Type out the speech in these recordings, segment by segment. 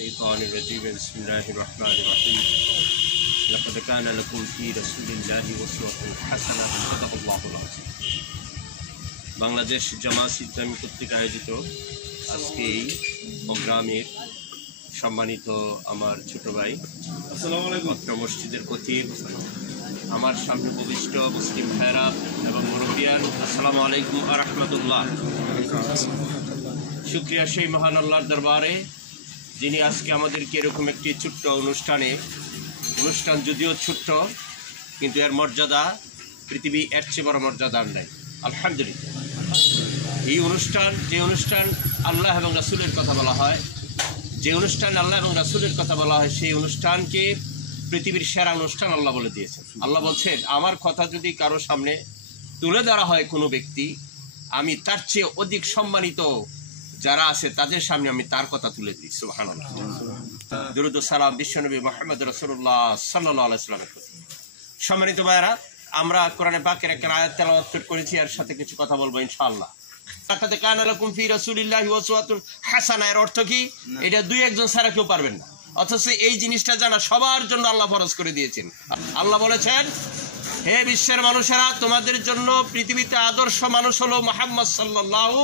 الشيطان الرجيم بسم الله الرحمن الرحيم لقد كان لكم في رسول الله أسوة حسنة صدق الله العظيم বাংলাদেশ জামাত ইসলামী কর্তৃক আয়োজিত আজকে এই প্রোগ্রামের সম্মানিত আমার ছোট ভাই আসসালামু আলাইকুম মসজিদের খতিব আমার সামনে উপবিষ্ট মুসলিম ভাইরা এবং মুরব্বিয়ান আসসালামু আলাইকুম ওয়া রাহমাতুল্লাহ। শুকরিয়া সেই মহান আল্লাহর দরবারে যিনি আজকে আমাদেরকে এরকম একটি ছোট্ট অনুষ্ঠান যদিও ছোট্ট কিন্তু এর মর্যাদা পৃথিবী এর চেয়ে বড় মর্যাদার নাই। আলহামদুলিল্লাহ এই যে অনুষ্ঠান আল্লাহ এবং রাসূলের কথা বলা হয়, যে অনুষ্ঠান আল্লাহ এবং রাসূলের কথা বলা হয় সেই অনুষ্ঠানকে পৃথিবীর সেরা অনুষ্ঠান আল্লাহ বলে দিয়েছেন। আল্লাহ বলছেন আমার কথা যদি কারো সামনে তুলে ধরা হয় কোনো ব্যক্তি, আমি তার চেয়ে অধিক সম্মানিত যারা আছে তাদের সামনে আমি তার কথা তুলে দিই। সুবহানাল্লাহ। দুরূদ ও সালাম বিশ্বনবী মুহাম্মদ রাসূলুল্লাহ সাল্লাল্লাহু আলাইহি ওয়াসাল্লামের প্রতি। সম্মানিত ভাইরা, আমরা কোরআনে পাকের একটা আয়াত তেলাওয়াত করেছি, এর সাথে কিছু কথা বলবো ইনশাআল্লাহ। লাকাদ কানা লাকুম ফি রাসূলিল্লাহি উসওয়াতুন হাসানাহ এর অর্থ কি? এটা দুই একজন ছাড়া কেউ পারবেন না, অথচ এই জিনিসটা জানা সবার জন্য আল্লাহ ফরজ করে দিয়েছেন। আল্লাহ বলেছেন, হে বিশ্বের মানুষেরা, তোমাদের জন্য পৃথিবীতে আদর্শ মানুষ হলো মুহাম্মদ সাল্লাল্লাহু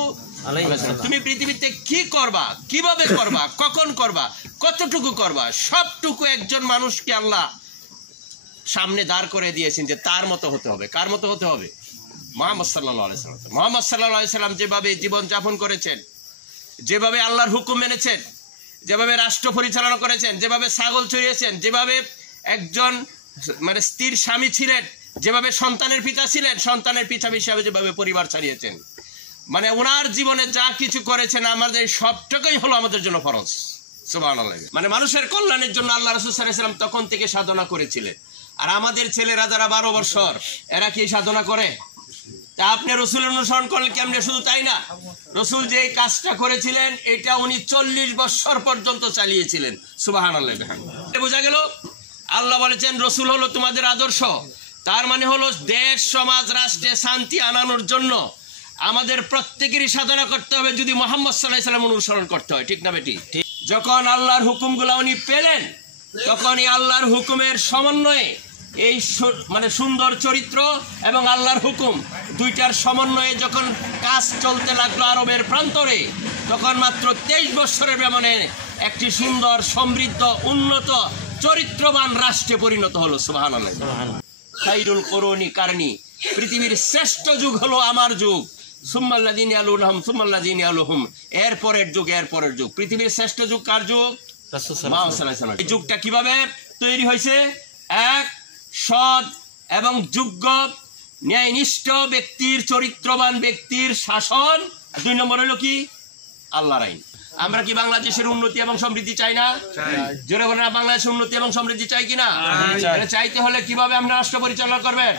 আলাইহি ওয়াসাল্লাম। তুমি পৃথিবীতে কি করবা, কিভাবে করবা, কখন করবা, কতটুকু করবা, সবটুকু একজন মানুষকে আল্লাহ সামনে দাঁড় করে দিয়েছেন যে তার মতো হতে হবে। কার মতো হতে হবে? মুহাম্মদ সাল্লাল্লাহু আলাইহি ওয়াসাল্লাম। মুহাম্মদ সাল্লাল্লাহু আলাইহি ওয়াসাল্লাম যেভাবে জীবন যাপন করেছেন, যেভাবে আল্লাহর হুকুম মেনেছেন, যেভাবে রাষ্ট্র পরিচালনা করেছেন, যেভাবে ছাগল চড়িয়েছেন, যেভাবে একজন স্ত্রীর স্বামী ছিলেন, যেভাবে সন্তানের পিতা ছিলেন, সন্তানের পিতা হিসাবে যেভাবে পরিবার চালিয়েছেন, ওনার জীবনে যা কিছু করেছেন আমাদের সবটুকুই হলো আমাদের জন্য ফরজ। সুবহানাল্লাহ। মানুষের কল্যাণের জন্য আল্লাহ রাসূল সাল্লাল্লাহু আলাইহি ওয়াসাল্লাম তখন থেকে সাধনা করেছিলেন। আর আমাদের ছেলেরা যারা 12 বছর, এরা কি সাধনা করে? তা আপনি রসুলের অনুসরণ করলে কেমনে? শুধু তাই না, রসুল যে কাজটা করেছিলেন এটা উনি 40 বছর পর্যন্ত চালিয়েছিলেন। সুবহানাল্লাহ। বোঝা গেল আল্লাহ বলেছেন রসুল হলো তোমাদের আদর্শ। তার মানে হলো দেশ সমাজ রাষ্ট্রে শান্তি আনানোর জন্য আমাদের প্রত্যেকেরই সাধনা করতে হবে, যদি মুহাম্মদ সাল্লাল্লাহু আলাইহি ওয়াসাল্লাম অনুসরণ করতে হয়। ঠিক না বেটি? যখন আল্লাহর হুকুমগুলো উনি পেলেন, তখন এই আল্লাহর হুকুমের সমন্বয়ে এই সুন্দর চরিত্র এবং আল্লাহর হুকুম দুইটার সমন্বয়ে যখন কাজ চলতে লাগলো আরবের প্রান্তরে, তখন মাত্র 23 বছরের ব্যবধানে একটি সুন্দর সমৃদ্ধ উন্নত চরিত্রবান রাষ্ট্রে পরিণত হলো। সুবহানাল্লাহ। খায়রুল কুরুনি কারনি, পৃথিবীর শ্রেষ্ঠ যুগ হলো আমার যুগ। সুম্মাল্লাযীনা ইয়ালুনহুম সুম্মাল্লাযীনা ইয়ালুহুম, এর পরের যুগ। পৃথিবীর শ্রেষ্ঠ যুগ কার যুগ? রাসূল সাল্লাল্লাহু আলাইহি ওয়াসাল্লাম। এই যুগটা কিভাবে তৈরি হয়েছে? এক, সৎ এবং যোগ্য ন্যায়নিষ্ঠ ব্যক্তির, চরিত্রবান ব্যক্তির শাসন। 2 নম্বর হলো কি? আল্লাহর আইন। আমরা কি বাংলাদেশের উন্নতি এবং সমৃদ্ধি চাই না? জোরে বলেন, বাংলাদেশের উন্নতি এবং সমৃদ্ধি চাই কিনা? চাইতে হলে কিভাবে আমরা রাষ্ট্র পরিচালনা করবেন?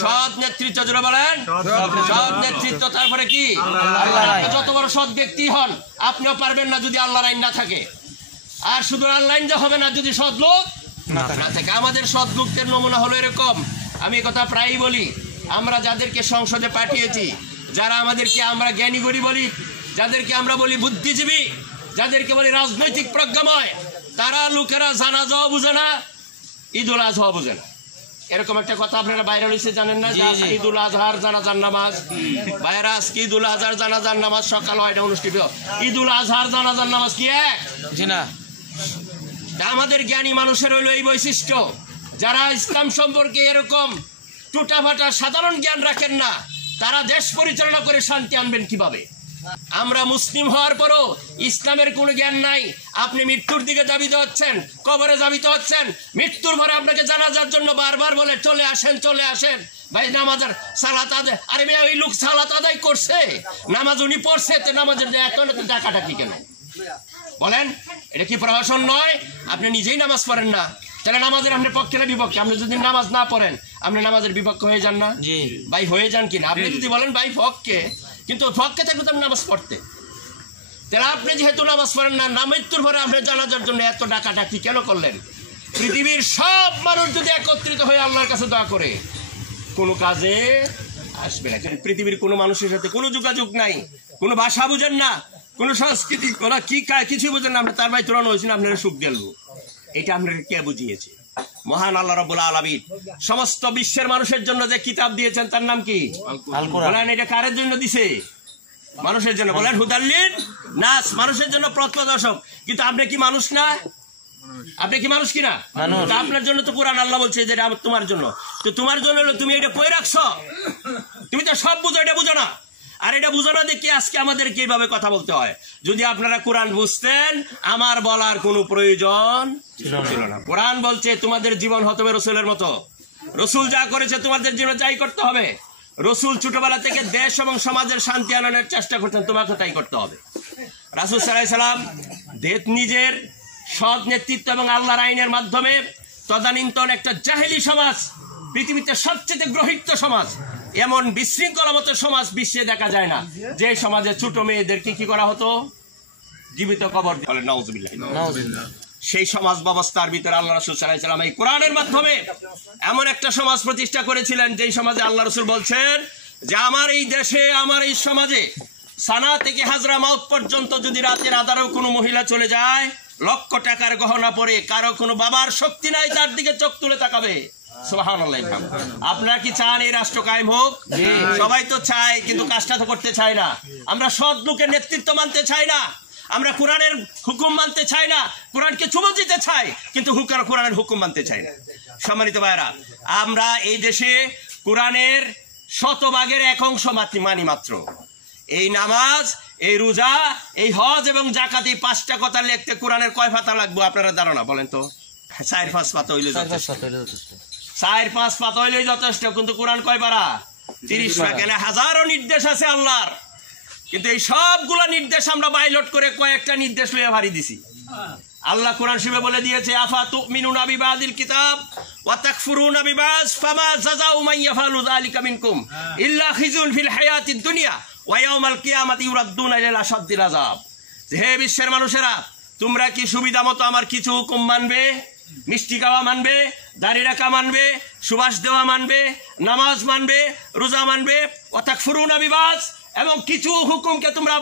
সৎ নেতৃত্ব। জোরে বলেন, সৎ নেতৃত্ব। তারপরে কি? যত বড় সৎ ব্যক্তি হন আপনিও পারবেন না যদি আল্লাহর আইন না থাকে। আর শুধু আল্লাহর আইন হবে না যদি সৎ লোক না থাকে। আমাদের সৎ লোকদের নমুনা হলো এরকম। আমি কথা প্রায়ই বলি, আমরা যাদেরকে সংসদে পাঠিয়েছি, যারা আমাদেরকে আমরা জ্ঞানীগুণী বলি, যাদেরকে আমরা বলি বুদ্ধিজীবী, যাদেরকে বলি রাজনৈতিক প্রজ্ঞাময়, তারা লোকেরা জানাজাও বুঝে না, ঈদুল আজহা বুঝে না। এরকম একটা কথা আপনারা বাইরে হয়েছে জানেন না? ঈদুল আজহার জানাজার নামাজ, বাইরে আজকে ঈদুল আজহার জানাজার নামাজ সকাল 9টায় অনুষ্ঠিত। ঈদুল আজহার জানাজার নামাজ কি এক? না। আমাদের জ্ঞানী মানুষের হইল এই বৈশিষ্ট্য, যারা ইসলাম সম্পর্কে এরকম টুটাফাটা সাধারণ জ্ঞান রাখেন না, তারা দেশ পরিচালনা করে শান্তি আনবেন কিভাবে? আমরা মুসলিম হওয়ার পরও ইসলামের কোনো জ্ঞান নাই। আপনি মৃত্যুর দিকে ধাবিত হচ্ছেন, কবরে ধাবিত হচ্ছেন, মৃত্যুর পরে আপনাকে জানাজার জন্য বারবার বলে চলে আসেন ভাই, নামাজের সালাত আদায়। আরে ভাই, ওই লোক সালাত আদায় করছে, নামাজ উনি পড়ছে, তো নামাজের এত ডাকাডাকি কেন? বলেন, এটা কি প্রহসন নয়? আপনি নিজেই নামাজ পড়েন না, তাহলে নামাজের আপনি পক্ষে না বিপক্ষে? আপনি যদি নামাজ না পড়েন আপনি নামাজের বিপক্ষে হয়ে যান না? ভাই হয়ে যান কিনা? আপনি যদি বলেন ভাই পক্ষে, কিন্তু পক্ষে থাকলে তো নামাজ পড়তে, তাহলে আপনি যেহেতু নামাজ পড়েন না, মৃত্যুর পরে আপনি জানাজার জন্য এত ডাকাডাকি কেন করলেন? পৃথিবীর সব মানুষ যদি একত্রিত হয়ে আল্লাহর কাছে দোয়া করে, কোনো কাজে আসবে না। পৃথিবীর কোনো মানুষের সাথে কোনো যোগাযোগ নাই, কোনো ভাষা বুঝেন না, কোন সংস্কৃতি ওরা কি খায় কিছু বুঝেন না, আমরা তার ভাই তোরানো হয়েছিল আপনারা সুখ গেলবো। এটা আপনারা কে বুঝিয়েছে? মহান আল্লাহ রাব্বুল আলামিন সমস্ত বিশ্বের মানুষের জন্য যে কিতাব দিয়েছেন তার নাম কি? আল কোরআন। বলেন এটা কারের জন্য দিছে? মানুষের জন্য। বলেন হুদাল্লিন নাস, মানুষের জন্য পথ প্রদর্শক। কিন্তু আপনি কি মানুষ না? আপনি কি মানুষ কিনা? আপনার জন্য তো কোরআন আল্লাহ বলছে যে এটা তোমার জন্য। তো তোমার জন্য তুমি এটা কই রাখছো? তুমি তো সব বুঝো, এটা বুঝো না। আর এটা বুঝো না দেখি আজকে আমাদের কিভাবে কথা বলতে হয়। যদি আপনারা কোরআন বুঝতেন আমার বলার কোনো প্রয়োজন ছিল না। কোরআন বলছে তোমাদের জীবন হতে হবে রসুলের মতো। রসুল যা করেছে তোমাদের জীবনে তাই করতে হবে। রসুল ছোটবেলা থেকে দেশ এবং সমাজের শান্তি আনানোর চেষ্টা করতেন, তোমাকে তাই করতে হবে। রাসূল সাল্লাল্লাহু আলাইহি সাল্লাম নিজের সৎ নেতৃত্ব এবং আল্লাহর আইনের মাধ্যমে তদানীন্তন একটা জাহেলি সমাজ, পৃথিবীতে সবচেয়ে গ্রহিত সমাজ, এমন বিশৃঙ্খলামত সমাজ বিশ্বে দেখা যায় না, যে সমাজে ছোট মেয়েদেরকে কি করা হতো? জীবিত কবর দিয়ে। নাউজুবিল্লাহ। সেই সমাজ ব্যবস্থার ভিতরে আল্লাহ রাসূল সাল্লাল্লাহু আলাইহি সাল্লাম এই কোরআনের মাধ্যমে এমন একটা সমাজ প্রতিষ্ঠা করেছিলেন, যেই সমাজে আল্লাহ রাসূল বলছেন যে আমার এই দেশে, আমার এই সমাজে সানা থেকে হাজরা মাউত পর্যন্ত যদি রাতের আধারেও কোনো মহিলা চলে যায়, লক্ষ টাকার গহনা পরে, কারো কোনো বাবার শক্তি নাই তার দিকে চোখ তুলে তাকাবে। সুবহানাল্লাহ। আপনারা কি চান এই রাষ্ট্র কায়েম হোক? সবাই তো চায়, কিন্তু কাজটা তো করতে চায় না। আমরা সৎ লোকের নেতৃত্ব মানতে চাই না, আমরা কোরআনের হুকুম মানতে চাই না, কোরআনকে চুমো দিতে চাই, কিন্তু কোরআনের হুকুম মানতে চাই না। সম্মানিত ভাইরা, আমরা এই দেশে কোরআনের 100% 1 অংশ মানি মাত্র। এই নামাজ, এই রোজা, এই হজ এবং জাকাত, এই 5টা কথা লিখতে কোরআনের কয় পাতা লাগবে আপনারা ধারণা বলেন তো? 4-5 পাতা হইলে যথেষ্ট। 4-5 পাতা হইলে যথেষ্ট, কিন্তু কোরআন কয় পারা? 30 পারা। হাজারো নির্দেশ আছে আল্লাহর, কিন্তু এই সবগুলো নির্দেশ আমরা বাইলট করে কয়েকটা নির্দেশ লইয়া ভারী দিছি। আল্লাহ কোরআন শরীফে বলে দিয়েছে আফা তুমিনুনা বিবাদিল কিতাব ওয়া তাকফুরুনা বিবাজ ফামা জাযাউ মান ইয়াফআলু যালিকা মিনকুম ইল্লা খিজুন ফিল হায়াতিদ দুনিয়া ওয়া ইয়াউমাল কিয়ামাতি ইউরাদ্দুনা ইলা আশাদ্দিল আযাব। হে বিশ্বের মানুষেরা, তোমরা কি সুবিধা মতো আমার কিছু হুকুম মানবে? মিষ্টি খাওয়া মানবে, দাড়ি রাখা মানবে, সুবাস দেওয়া মানবে, নামাজ মানবে, রোজা মানবে, ওয়া তাকফুরুনা বিবাজ, এবং কিছু হুকুমকে তোমরা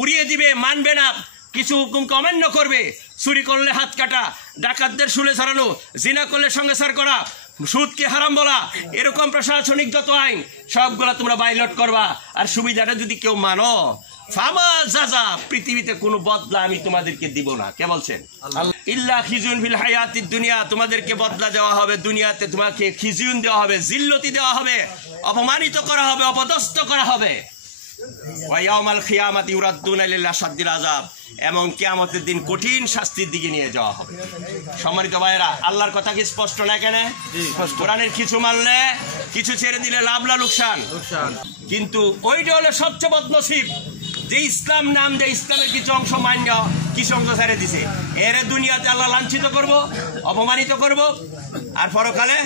উড়িয়ে দিবে, মানবে না। কিছু হুকুমকে অমান্য করবে। চুরি করলে হাত কাটা, ডাকাতদের শুলে ছাড়ানো, জিনা করলে সংসার করা, সুদকে হারাম বলা, এরকম প্রশাসনিক যত আইন সবগুলা তোমরা বাইলট করবা। আর সুবিধাটা যদি কেউ মানো, ফামা জাযা, পৃথিবীতে কোনো বদলা আমি তোমাদেরকে দিব না। কে বলছেন? ইল্লা খিজুন ফিল হায়াতিদ দুনিয়া, তোমাদেরকে বদলা দেওয়া হবে দুনিয়াতে, তোমাকে খিজুন দেওয়া হবে, জিল্লতি দেওয়া হবে, অপমানিত করা হবে, অপদস্থ করা হবে। ওয়া ইয়াউমাল কিয়ামাতি ইউরাদ্দুনা ইলা আশাদ্দিল আযাব, এবং কিয়ামতের দিন কঠিন শাস্তির দিকে নিয়ে যাওয়া হবে। সম্মানিত ভাইরা, আল্লাহর কথা কি স্পষ্ট না? কেন কোরআনের কিছু মানলে, কিছু ছেড়ে দিলে লাভ না লোকসান? কিন্তু ওইটা হলো সবচেয়ে বদনসিব, যে ইসলাম নাম, যে ইসলামের কিছু অংশ মান্য, কিছু অংশ ছেড়ে দিছে। এর দুনিয়াতে আল্লাহ লাঞ্ছিত করব, অপমানিত করব, আর পরকালে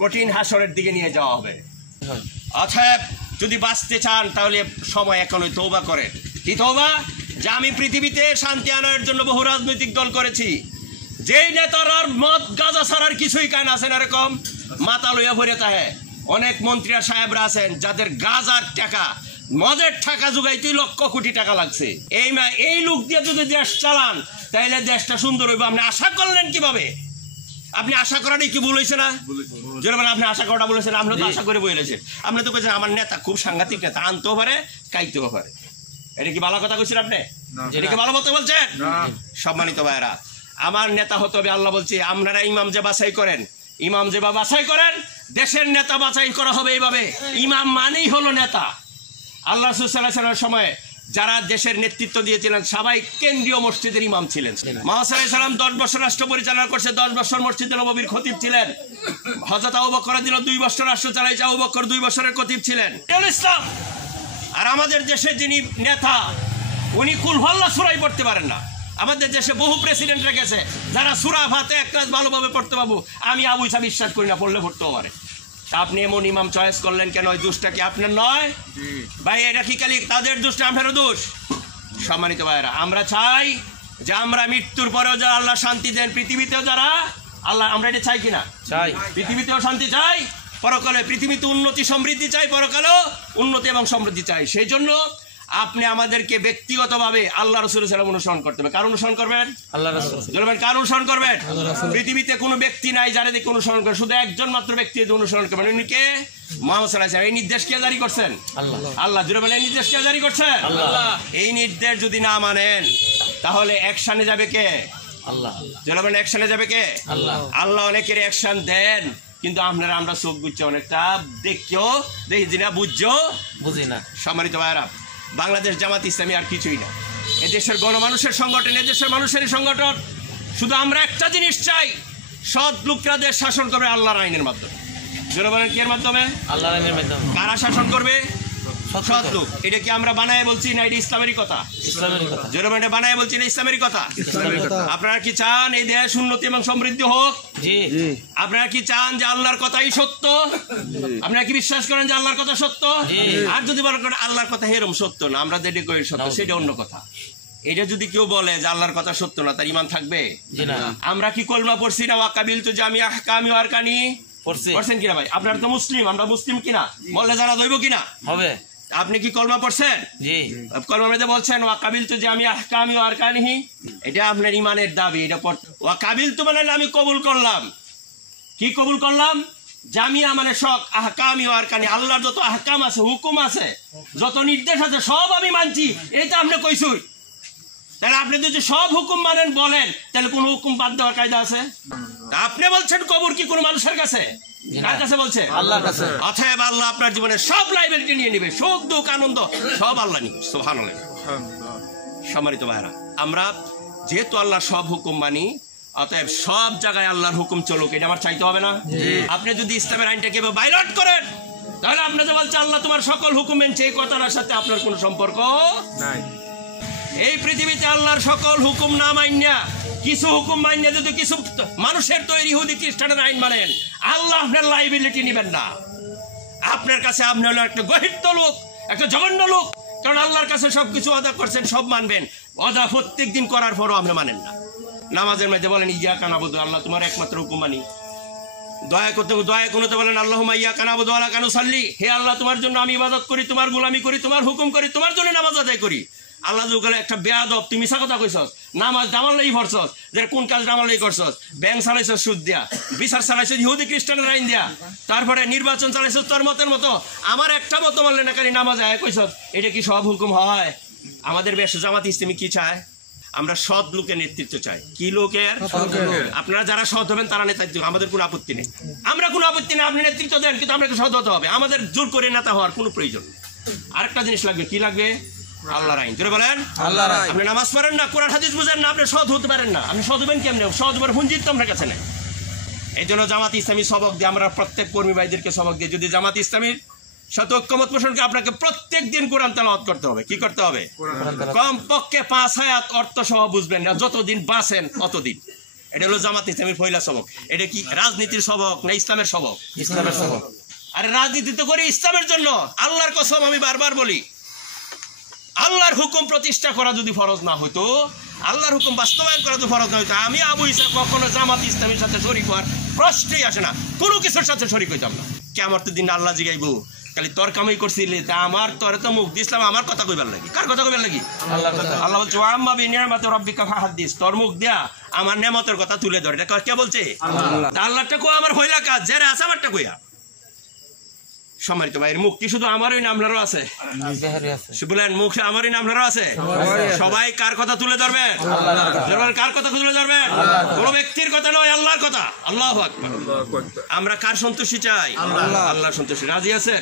কঠিন হাসরের দিকে নিয়ে যাওয়া হবে। অতএব যদি বাঁচতে চান তাহলে সময় এখনই তওবা করেন। কি তওবা? যে আমি পৃথিবীতে শান্তি আনার জন্য বহু রাজনৈতিক দল করেছি, যেই নেতার মদ গাঁজা ছাড়ার কিছুই কান আছেন, এরকম মাথা লইয়া ভরে তাহে অনেক মন্ত্রী আর সাহেবরা আছেন যাদের গাঁজার টাকা, মদের টাকা জোগাইতে লক্ষ কোটি টাকা লাগছে। এই লোক দিয়ে যদি দেশ চালান তাহলে দেশটা সুন্দর হইব। আপনি আশা করলেন কিভাবে? আপনি আশা করাটাই কি ভুল হয়েছে না? যেরকম আপনি আশা করাটা বলেছেন, আমরা তো আশা করে বলেছেন। আপনি তো বলছেন আমার নেতা খুব সাংঘাতিক নেতা, আনতেও পারে, কাইতেও পারে। এটা কি ভালো কথা কইছেন আপনি? এটা কি ভালো বলতে বলছেন? সম্মানিত ভাইরা, আমার নেতা হতে হবে। আল্লাহ বলছে আপনারা ইমাম যে বাছাই করেন, ইমাম যে বাছাই করেন, দেশের নেতা বাছাই করা হবে এইভাবে। ইমাম মানেই হলো নেতা। আল্লাহ রাসূল সাল্লাল্লাহু আলাইহি ওয়াসাল্লামের সময় যারা দেশের নেতৃত্ব দিয়েছিলেন সবাই কেন্দ্রীয় মসজিদের ইমাম ছিলেন। মুহাম্মদ সাল্লাল্লাহু আলাইহি ওয়াসাল্লাম 10 বছর রাষ্ট্র পরিচালনা করছে, 10 বছর মসজিদে নববীর খতিব ছিলেন। হযরত আবু বকর রাদিয়াল্লাহু 2 বছর রাষ্ট্র চালাইছে, আবু বকর 2 বছরের খতিব ছিলেন। ইসলাম। আর আমাদের দেশে যিনি নেতা, উনি কুলহুল্লাহ সূরাই পড়তে পারেন না। আমাদের দেশে বহু প্রেসিডেন্টরা গেছে যারা সূরা ফাতে এক ক্লাস ভালোভাবে পড়তে পারবো, আমি আবু ইসা বিশ্বাস করি না, পড়লে পড়তেও পারে। আপনি এমন ইমাম চয়েস করলেন কেন? ওই দোষটা কি আপনার নয় ভাই? এটা কি খালি তাদের দোষ না আপনারও দোষ? সম্মানিত ভাইরা, আমরা চাই যে আমরা মৃত্যুর পরেও যারা আল্লাহ শান্তি দেন, পৃথিবীতেও যারা আল্লাহ, আমরা এটা চাই কিনা? চাই। পৃথিবীতেও শান্তি চাই, পরকালে পৃথিবীতে উন্নতি সমৃদ্ধি চাই, পরকালেও উন্নতি এবং সমৃদ্ধি চাই। সেই জন্য আপনি আমাদেরকে ব্যক্তিগতভাবে আল্লাহ রাসূলের সাল্লাল্লাহু অনুসরণ করতে হবে। কার অনুসরণ করবেন? আল্লাহ রাসূল। বলবেন কার অনুসরণ করবেন? পৃথিবীতে কোনো ব্যক্তি নাই যারা দেখে অনুসরণ করে, শুধু একজন মাত্র ব্যক্তি অনুসরণ করবেন, উনি কে? মুহাম্মদ সাল্লাল্লাহু আলাইহি ওয়াসাল্লাম। এই নির্দেশ কে জারি করছেন? আল্লাহ। আল্লাহ। জোরে বলেন, এই নির্দেশ কে জারি করছেন? আল্লাহ। এই নির্দেশ যদি না মানেন তাহলে অ্যাকশনে যাবে কে? আল্লাহ। জোরে বলেন, অ্যাকশনে যাবে কে? আল্লাহ। আল্লাহ অনেকের অ্যাকশন দেন, কিন্তু আমরা চোখ বুঝছি অনেকটা, দেখেও দেখি না, বুঝছো বুঝি না। সম্মানিত ভাইরা, বাংলাদেশ জামাত ইসলামী আর কিছুই না, এদেশের গণমানুষের সংগঠন, এদেশের মানুষেরই সংগঠন। শুধু আমরা একটা জিনিস চাই, সৎ লোকরা দেশ শাসন করবে আল্লাহর আইনের মাধ্যমে। জোরে বলেন, কি এর মাধ্যমে? আল্লাহর আইনের মাধ্যমে। কারা শাসন করবে? সৎ লোক। এটা কি আমরা বানায় বলছি না এটা ইসলামেরই কথা? ইসলামের কথা। জোরে বলেন, বানায় বলছি না ইসলামেরই কথা? ইসলামের কথা। আপনারা কি চান এই দেশ উন্নতি এবং সমৃদ্ধি হোক? জি। আপনারা কি চান যে আল্লাহর কথাই সত্য? আপনারা কি বিশ্বাস করেন যে আল্লাহর কথা সত্য? আর যদি বলেন আল্লাহর কথা হেরম সত্য না, আমরা যেটা করি সত্য, সেটা অন্য কথা। এটা যদি কেউ বলে যে আল্লাহর কথা সত্য না, তার ঈমান থাকবে? আমরা কি কলমা পড়ছি না? ওয়াকাবিল তু জামিআ আহকামি ওয়া আরকানি পড়ছেন কিনা ভাই? আপনারা তো মুসলিম, আমরা মুসলিম কিনা? বললে যারা দইব কিনা হবে। আপনি কি কলমা পড়ছেন? জি। কলমার মধ্যে বলছেন ওয়াকাবিল তু জামিআ আহকামি ওয়া আরকানিহি, এটা আপনার ঈমানের দাবি। এটা ওয়াকাবিল তু মানে আমি কবুল করলাম। কি কবুল করলাম? জামিয়া মানে সব, আহকামি ওয়া আরকানি, আল্লাহর যত আহকাম আছে, হুকুম আছে, যত নির্দেশ আছে, সব আমি মানছি। এটা আপনি কইছুই। তাহলে আপনি যদি সব হুকুম মানেন বলেন, তাহলে কোন হুকুম বাদ দেওয়ার কায়দা আছে? আপনি বলছেন কবর কি কোন মানুষের কাছে? কার কাছে বলছে? আল্লাহর কাছে। অতএব আল্লাহ আপনার জীবনে সব লাইবিলিটি নিয়ে নেবে, সুখ দুঃখ আনন্দ সব আল্লাহ নিবে। সুবহানাল্লাহ। সম্মানিত ভাইরা, আমরা যেহেতু আল্লাহ সব হুকুম মানি, অতএব সব জায়গায় আল্লাহর হুকুম চলুক, এটা আমার চাইতে হবে না? আপনি যদি ইসলামের আইনটাকে ভায়োলেট করেন, তাহলে আপনি যে বলছেন আল্লাহ তোমার সকল হুকুম মেনছে, এই কথাটার সাথে আপনার কোনো সম্পর্ক নাই। এই পৃথিবীতে আল্লাহর সকল হুকুম না মাইন্যা, কিছু হুকুম মাইন্যা যদি কিছু মানুষের তৈরি ইহুদি খ্রিস্টানের আইন মানেন, আল্লাহ আপনার লাইবিলিটি নেবেন না। আপনার কাছে আপনি হলো একটা গহিত লোক, একটা জঘন্য লোক, কারণ আল্লাহর কাছে সবকিছু ওয়াদা করছেন, সব মানবেন, ওয়াদা প্রত্যেক দিন করার পরও আপনি মানেন না। নামাজের মধ্যে বলেন ইয়াকা নাবুদু, আল্লাহ তোমার একমাত্র হুকুম মানি। দয়া করতে বলেন আল্লাহুম্মা ইয়াকা নাবুদু ওয়া লাকা নুসাল্লি, হে আল্লাহ তোমার জন্য আমি ইবাদত করি, তোমার গোলামি করি, তোমার হুকুম করি, তোমার জন্য নামাজ আদায় করি। আল্লাহ যুগলে একটা বেয়াদব, তুই মিছা কথা কইছস, নামাজ ডামাল্লাই পড়ছস, যে কোন কাজ ডামাল্লাই করছস, ব্যাংক চালাইছস সুদ দিয়া, বিচার চালাইছস ইহুদি খ্রিস্টানের আইন দিয়া, তারপরে নির্বাচন চালাইছস তোর মতের মতো, আমার একটা মতো বললে না কারি নামাজ আয় কইছস। এটা কি সব হুকুম হয়? আমাদের বেশ জামাত ইসলামী কি চায়? আমরা সৎ লোকের নেতৃত্ব চাই। কি লোকের? আপনারা যারা সৎ হবেন তারা নেতৃত্ব, আমাদের কোনো আপত্তি নেই, আমরা কোনো আপত্তি নেই, আপনি নেতৃত্ব দেন, কিন্তু আমরা সৎ হতে হবে। আমাদের জোর করে নেতা হওয়ার কোনো প্রয়োজন নেই। আরেকটা জিনিস লাগবে, কি লাগবে? আল্লাহর আইন। জোরে বলেন আল্লাহর আইন। আপনি নামাজ পড়েন না, কোরআন হাদিস বুঝেন না, আপনি সৎ হতে পারেন না। আপনি সৎ হবেন কেমনে? সৎ হবার হুঞ্জিত তো আপনার কাছে নেই। এই জন্য জামাত ইসলামী সবক দিয়ে, আমরা প্রত্যেক কর্মী ভাইদেরকে সবক দিয়ে, যদি জামাত ইসলামীর সাথে ঐক্যমত পোষণকে আপনাকে প্রত্যেক দিন কোরআন তেলাওয়াত করতে হবে। কি করতে হবে? কমপক্ষে 5 আয়াত অর্থ সহ বুঝবেন না, যতদিন বাঁচেন ততদিন। এটা হলো জামাত ইসলামীর পয়লা সবক। এটা কি রাজনীতির সবক না ইসলামের সবক? ইসলামের সবক। আরে রাজনীতি তো করি ইসলামের জন্য। আল্লাহর কসম আমি বারবার বলি, আল্লাহর হুকুম প্রতিষ্ঠা করা যদি ফরজ না হইতো, আল্লাহর হুকুম বাস্তবায়ন করা যদি ফরজ না হইতো, আমি আবু ইসা কখনো জামাত ইসলামের সাথে শরীক হওয়ার প্রশ্নই আসে না, কোনো কিছুর সাথে শরীক হইতাম না। কিয়ামত দিন আল্লাহ জিগাইবো, খালি তোর কামাই করছিলি, তা আমার তোরে তো মুখ দিছিলাম, আমার কথা কইবার লাগি। কার কথা কইবার লাগি? আল্লাহ বলছে আম্মা বিনিয়ামাতি রাব্বিকা ফাহাদ্দিস, তোর মুখ দিয়া আমার নেমতের কথা তুলে ধর। এটা কে বলছে? আল্লাহটা কো আমার হইলা কাজ, যারা আছে আমারটা কইয়া। সম্মানিত ভাইয়ের, মুখ কি শুধু আমারই না আপনারও আছে? বলেন মুখ আমারই না আপনারও আছে? সবাই কার কথা তুলে ধরবেন? কার কথা তুলে ধরবেন? কোন ব্যক্তির কথা নয়, আল্লাহর কথা। আল্লাহু আকবার। আমরা কার সন্তুষ্টি চাই? আল্লাহর সন্তুষ্টি। রাজি আছেন?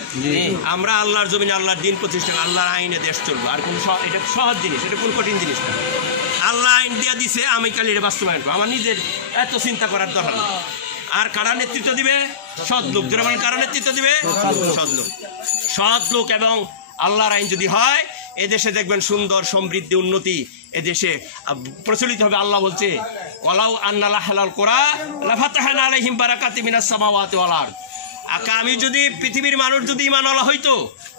আমরা আল্লাহর জমিনে আল্লাহর দিন প্রতিষ্ঠা, আল্লাহর আইনে দেশ চলবো। আর কোন এটা সহজ জিনিস, এটা কোন কঠিন জিনিস না। আল্লাহ আইন দিয়া দিছে, আমি কালি এটা বাস্তবায়ন করবো, আমার নিজের এত চিন্তা করার দরকার নেই। আর কারা নেতৃত্ব দিবে? সৎ লোক। যেমন কারা নেতৃত্ব দিবে? সৎ লোক। সৎ লোক এবং আল্লাহর আইন যদি হয়, এদেশে দেখবেন সুন্দর সমৃদ্ধি উন্নতি এদেশে প্রচলিত হবে। আল্লাহ বলছে ওয়ালাউ আন্না হালাল কোরা লাফাতাহানা আলাইহিম বারাকাতিম মিনাস সামাওয়াতি ওয়াল আরদ। আমি যদি পৃথিবীর মানুষ যদি ঈমানওয়ালা হইতো,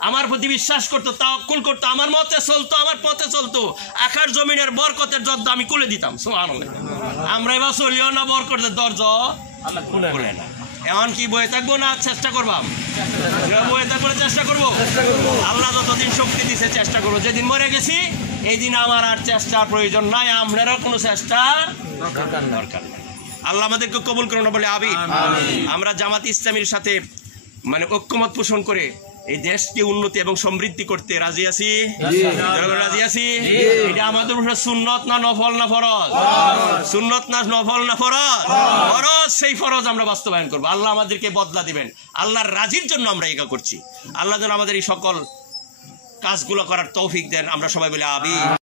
আমার প্রতি বিশ্বাস করতো, তাওয়াক্কুল করতো, আমার মতে চলতো, আমার পথে চলতো, আকাশ জমিনের বরকতের দরজা আমি খুলে দিতাম। সুবহানাল্লাহ। আমরা এবার চলিও না, বরকতের দরজা খুলে না। এমন কি বয়ে থাকবো না, চেষ্টা করবাম তারপরে চেষ্টা করবো। আল্লাহ যতদিন শক্তি দিছে চেষ্টা করবো। যেদিন মরে গেছি এই দিন আমার আর চেষ্টার প্রয়োজন নাই, আপনারও কোনো চেষ্টা দরকার নাই। আল্লাহ আমাদেরকে কবুল করুন বলে আমিন। আমরা জামাত ইসলামীর সাথে মানে ঐক্যমত পোষণ করে এই দেশকে উন্নতি এবং সমৃদ্ধি করতে রাজি আছি। রাজি আছি। এটা আমাদের উপরে সুন্নত না নফল না ফরজ? সুন্নত না নফল না ফরজ? ফরজ। সেই ফরজ আমরা বাস্তবায়ন করবো। আল্লাহ আমাদেরকে বদলা দিবেন। আল্লাহর রাজির জন্য আমরা এগা করছি। আল্লাহ যেন আমাদের এই সকল কাজগুলো করার তৌফিক দেন। আমরা সবাই বলে আমিন।